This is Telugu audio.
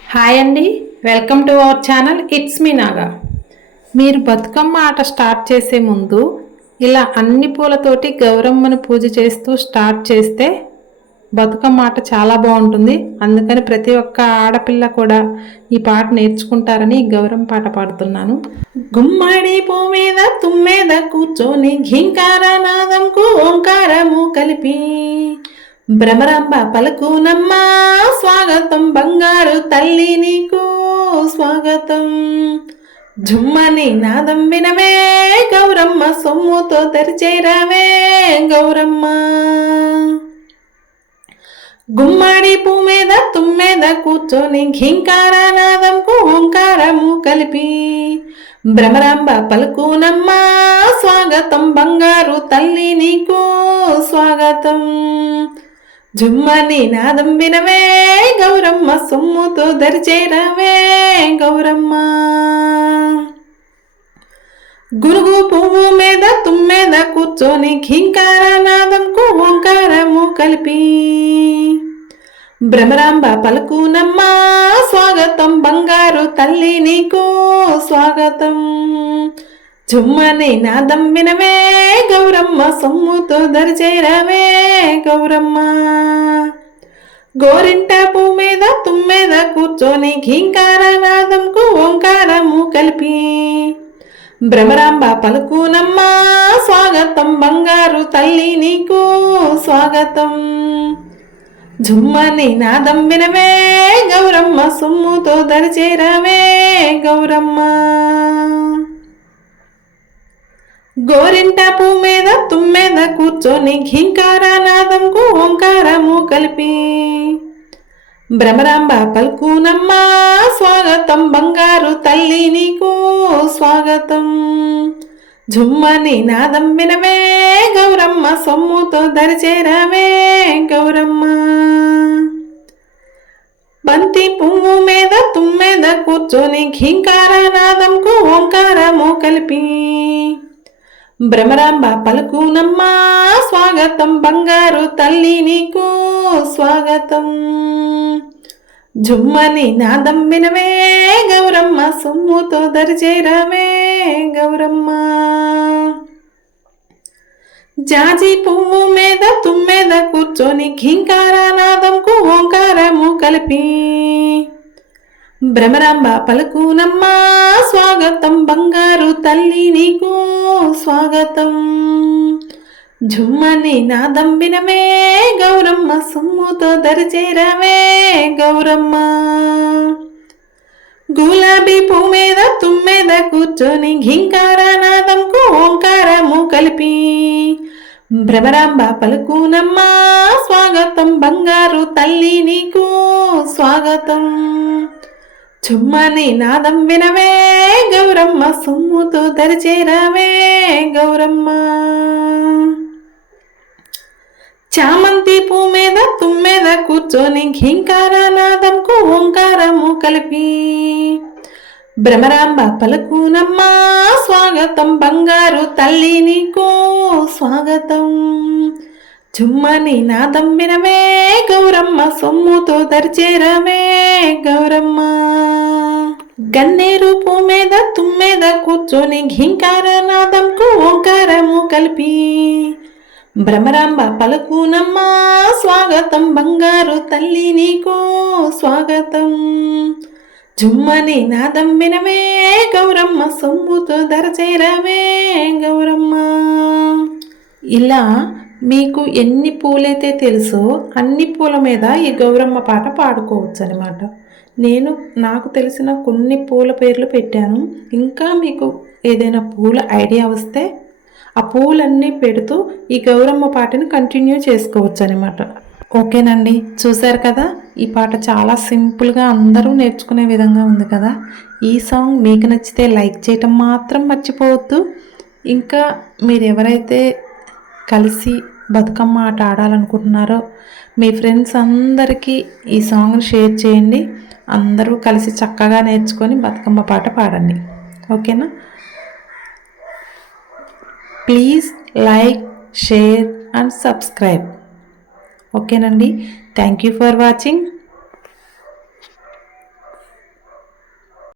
హాయ్ అండి welcome to our channel it's me Naga. మీరు బతుకమ్మ ఆట స్టార్ట్ చేసే ముందు ఇలా అన్ని పూలతోటి గౌరమ్మను పూజ చేస్తూ స్టార్ట్ చేస్తే బతుకమ్మ ఆట చాలా బాగుంటుంది. అందుకని ప్రతి ఒక్క ఆడపిల్ల కూడా ఈ పాట నేర్చుకుంటారని గౌరవం గౌరమ్మ పాట పాడుతున్నాను. గుమ్మడి పూ మీద తుమ్మెద కూర్చొని ఘింకార నాదంకు ఓంకారము కలిపి భ్రమరాంబ పలుకునమ్మా. స్వాగతం బంగారు తల్లి నీకు స్వాగతం. జుమ్మని నాదం వినవే గౌరమ్మ సొమ్ముతో తెరిచేరావే గౌరమ్మ. గుమ్మడి పూ మీద తుమ్మెద కూర్చొని ఘింకార నాదంకు ఓంకారము కలిపి భ్రమరాంబ పలుకునమ్మా స్వాగతం బంగారు తల్లి నీకు స్వాగతం. జుమ్మని నాదం వినవే గౌరమ్మ సొమ్ముతో దరిచేరవే గౌరమ్మ. గురుగు పువ్వు మీద తుమ్మెద కూర్చొని ఘీంకార నాదంకు ఓంకారము కలిపి. భ్రమరాంబ పలుకునమ్మా స్వాగతం బంగారు తల్లి నీకు స్వాగతం. జుమ్మని నాదం వినవే గౌరమ్మ సొమ్ముతో దరిచేరవే గౌరమ్మ. గోరింట పూ మీద తుమ్మెద కూర్చొని ఘీంకార నాదంకు ఓంకారము కలిపి. భ్రమరాంబ పలుకునమ్మా స్వాగతం బంగారు తల్లి నీకు స్వాగతం. జుమ్మని నాదం వినవే గౌరమ్మ సొమ్ముతో దరిచేరవే గౌరమ్మ. గోరింట పూ మీద తుమ్మెద కూర్చొని ఘింక కలిపి. భ్రమరాంబ పలుకునమ్మా స్వాగతం బంగారు తల్లి నీకు స్వాగతం. జుమ్మని నాదం వినవే గౌరమ్మ సొమ్ముతో దరిచేరవే గౌరమ్మ. బంతి పువ్వు మీద తుమ్మెద కూర్చొని ఘీంకార నాదంకు ఓంకారము కలిపి. భ్రమరాంబ పలుకునమ్మా స్వాగతం బంగారు తల్లి నీకు స్వాగతం. జుమ్మని నాదం వినవే గౌరమ్మ సొమ్ముతో దరిచేరవే గౌరమ్మ. జాజి పువ్వు మీద తుమ్మెద కూర్చొని ఘీంకార నాదంకు ఓంకారము కలిపి. భ్రమరాంబ పలుకునమ్మా స్వాగతం బంగారు తల్లి నీకు స్వాగతం. జుమ్మని నాదం వినవే గౌరమ్మ సొమ్ముతో దరిచేరవే గౌరమ్మ. గులాబీ పువ్వు మీద తుమ్మెద కూర్చొని ఘింకార నాదంకు ఓంకారము కలిపి. భ్రమరాంబ పలుకునమ్మా స్వాగతం బంగారు తల్లి నీకు స్వాగతం. చుమ్మని నాదం వినవే గౌరమ్మ సొమ్ముతో దరిచేరవే గౌరమ్మ. చామంతి పూ మీద తుమ్మెద కూర్చొని ఘీంకార నాదంకు ఓంకారము కలిపి భ్రమరాంబ పలుకునమ్మా స్వాగతం బంగారు తల్లి నీకు స్వాగతం. చుమ్మని నా వినవే గౌరమ్మ సొమ్ముతో దరిచేరవే గౌరమ్మ. గన్నేరు పూ మీద తుమ్మెద కూర్చొని ఘీంకార నాదంకు ఓంకారము కలిపి. భ్రమరాంబ పలుకునమ్మా స్వాగతం బంగారు తల్లి నీకు స్వాగతం. జుమ్మని నాదం వినవే గౌరమ్మ సొమ్ముతో దరచేరవే గౌరమ్మ. ఇలా మీకు ఎన్ని పూలైతే తెలుసో అన్ని పూల మీద ఈ గౌరమ్మ పాట పాడుకోవచ్చు అనమాట నేను నాకు తెలిసిన కొన్ని పూల పేర్లు పెట్టాను. ఇంకా మీకు ఏదైనా పూల ఐడియా వస్తే ఆ పూలన్నీ పెడుతూ ఈ గౌరమ్మ పాటని కంటిన్యూ చేసుకోవచ్చు అనమాట ఓకేనండి చూశారు కదా? ఈ పాట చాలా సింపుల్గా అందరూ నేర్చుకునే విధంగా ఉంది కదా? ఈ సాంగ్ మీకు నచ్చితే లైక్ చేయటం మాత్రం మర్చిపోవద్దు. ఇంకా మీరు ఎవరైతే కలిసి బతుకమ్మ ఆట ఆడాలనుకుంటున్నారో మీ ఫ్రెండ్స్ అందరికీ ఈ సాంగ్ని షేర్ చేయండి. అందరూ కలిసి చక్కగా నేర్చుకొని బతుకమ్మ పాట పాడండి. ఓకేనా? Please like share and subscribe. ఓకేనండి. Thank you for watching.